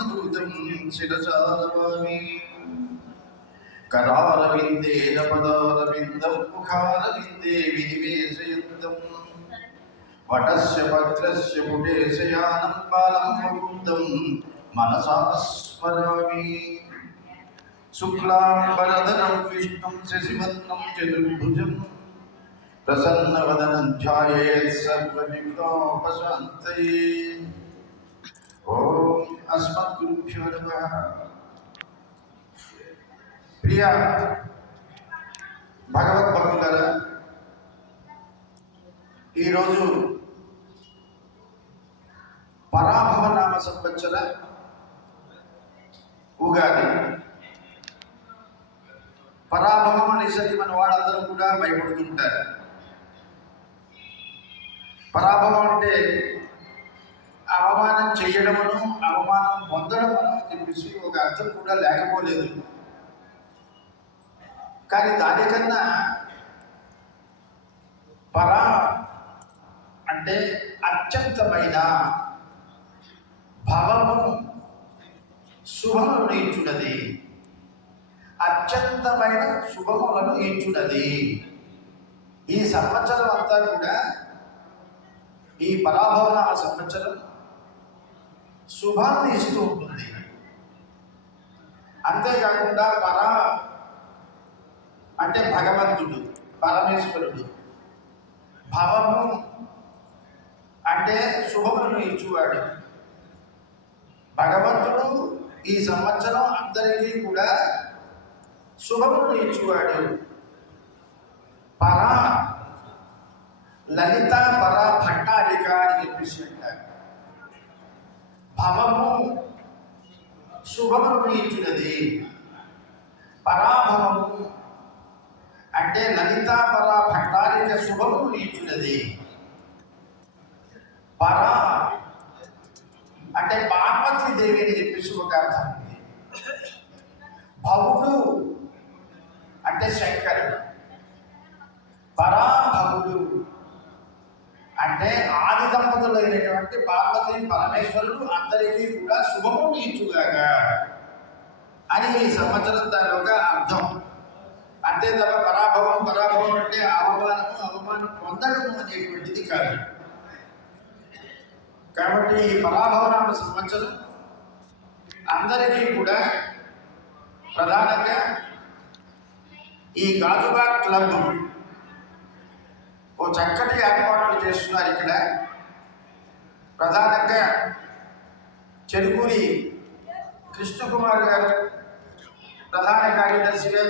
రామదూతం శిరసారవామి करारविन्देन पदारविन्दं मुखारविन्दे विनिवेशयन्तं वटस्य पत्रस्य पुटेशयानं बालं मुकुन्दं मनसा स्मरामि शुक्लाम्बरधरं विष्णुं शशिवर्णं चतुर्भुजं प्रसन्नवदनं ध्यायेत् सर्वविघ्नोपशान्तये। ॐ अस्मद्गुरुभ्यो नमः। ప్రియ భగవద్భక్తులారా, ఈరోజు పరాభవ నామ సంవత్సర ఉగాది. పరాభవం అనేసరికి మన వాళ్ళందరూ కూడా భయపడుతుంటారు. పరాభవం అంటే అవమానం చేయడమును అవమానం పొందడం అని చెప్పేసి ఒక అర్థం కూడా లేకపోలేదు. కానీ దానికన్నా పరా అంటే అత్యంతమైన భవము శుభములను ఇచ్చున్నది, అత్యంతమైన శుభములను ఇచ్చున్నది. ఈ సంవత్సరం అంతా కూడా, ఈ పరాభవన సంవత్సరం శుభాన్ని ఇస్తూ ఉంటుంది. అంతేకాకుండా పరా అంటే భగవంతుడు, పరమేశ్వరుడు. భవము అంటే శుభములను ఇచ్చువాడు. భగవంతుడు ఈ సంవత్సరం అందరికీ కూడా శుభములను ఇచ్చువాడు. పర లలిత పర భట్టారిక అని చెప్పేసి అంటారు. భవము శుభములను ఇచ్చున్నది, పరాభవము అంటే లలితాపర భట్టారిక శుభమును ఇచ్చున్నది. పర అంటే పార్వతీదేవి అని చెప్పేసి ఒక అర్థం ఉంది. భవుడు అంటే శంకరుడు. పరాభవుడు అంటే ఆది దంపతులైనటువంటి పార్వతీ పరమేశ్వరుడు అందరికీ కూడా శుభమును ఇచ్చుగాక అని ఈ సంవత్సరం దాని ఒక అర్థం. అంతే తప్ప పరాభవం అంటే అవమానం పొందడము అనేటువంటిది కాదు. కాబట్టి ఈ పరాభవనామ సంవత్సరం అందరికీ కూడా ప్రధానంగా ఈ గాజుబాగ్ క్లబ్ ఓ చక్కటి ఏర్పాట్లు చేస్తున్నారు. ఇక్కడ ప్రధానంగా చెరుకూరి కృష్ణకుమార్ గారు ప్రధాన కార్యదర్శిగా,